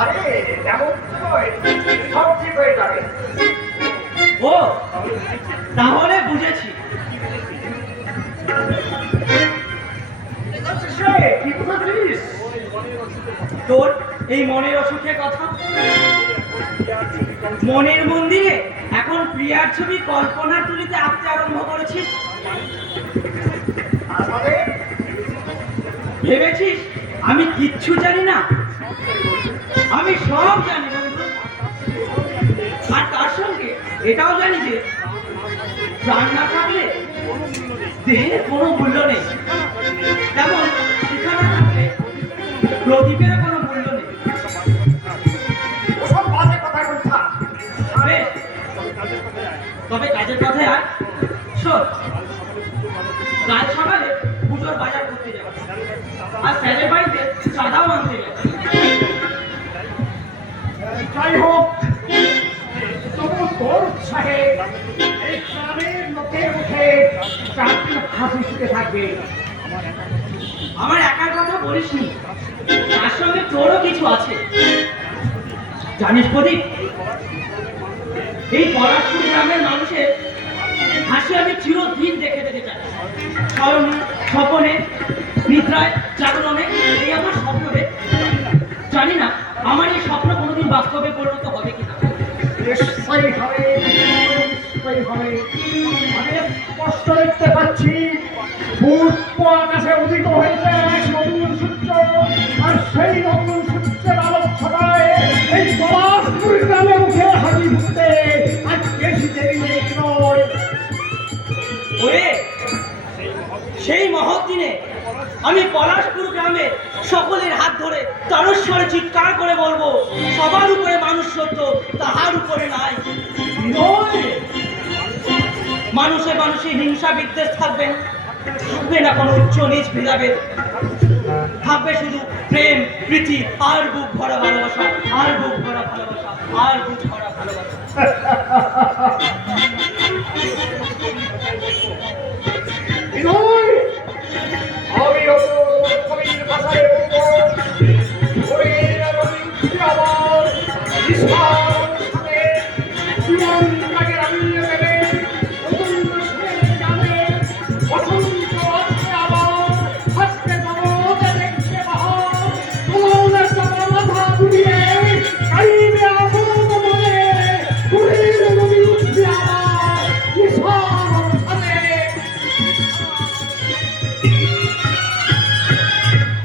আরে এমন নয়, সব ঠিক হয়ে যাবে। ও তাহলে বুঝেছি। কি বুঝেছিস? তোর এই মনের অসুখের কথা। মনের মন্দিরে এখন প্রিয়ার ছবি কল্পনার তুলিতে আঁকতে আরম্ভ করেছিস। তারপরে ভেবেছিস আমি কিচ্ছু জানি না? আমি সব জানি বন্ধু। আর তার সঙ্গে এটাও জানি যে প্রাণ না থাকলে দেহের কোনো মূল্য নেই, তেমন শিখা না থাকলে প্রদীপের কোনো মূল্য নেই। ওসব বাজে কথা বলছা। বেশ, তবে কাজের কথায় আর শোন, কাল সকালে পুজোর বাজার করতে যাবো, আর স্যারের বাড়িতে চাঁদাও আনতে যাবো। যাই হোক, তবু তোর উৎসাহে এই গ্রামের লোকের মুখে চারদিন হাসি ফুটে থাকবে। আমার একার কথা বলিসনি, তার সঙ্গে তোরও কিছু আছে। জানিস প্রদীপ, এই পরাশপুর গ্রামের মানুষের হাসি আমি চিরদিন দেখে যেতে চাই। স্বয়নে, স্বপনে, নিদ্রায়, জাগরণে, এই আমার স্বপ্ন রে। জানি না আমার এই স্বপ্ন কোনোদিন বাস্তবে পরিণত হবে কিনা। নিশ্চয়ই হবে, নিশ্চয়ই হবে। আমি স্পষ্ট দেখতে পাচ্ছি পূর্ব আকাশে উদিত হয়েছে এক নতুন সূর্য, আর সেই নতুন সূর্যের আলোক ছটায় এই পলাশপুর গ্রামে উঠে হাসি ফুটতে আর বেশি দেরি নয়। ওরে, সেই মহৎ দিনে আমি পলাশপুর গ্রামে সকলের হাত ধরে তারস্বরে চিৎকার করে বলবো, সবার উপরে মানুষ সত্য, তাহার উপরে নাই। মানুষে মানুষে হিংসা বিদ্বেষ থাকবে না, থাকবে না কোনো উচ্চ নিচ ভেদাভেদ, থাকবে শুধু প্রেম প্রীতি আর বুক ভরা ভালোবাসা, আর বুক ভরা ভালোবাসা, আর বুক ভরা ভালোবাসা। আমি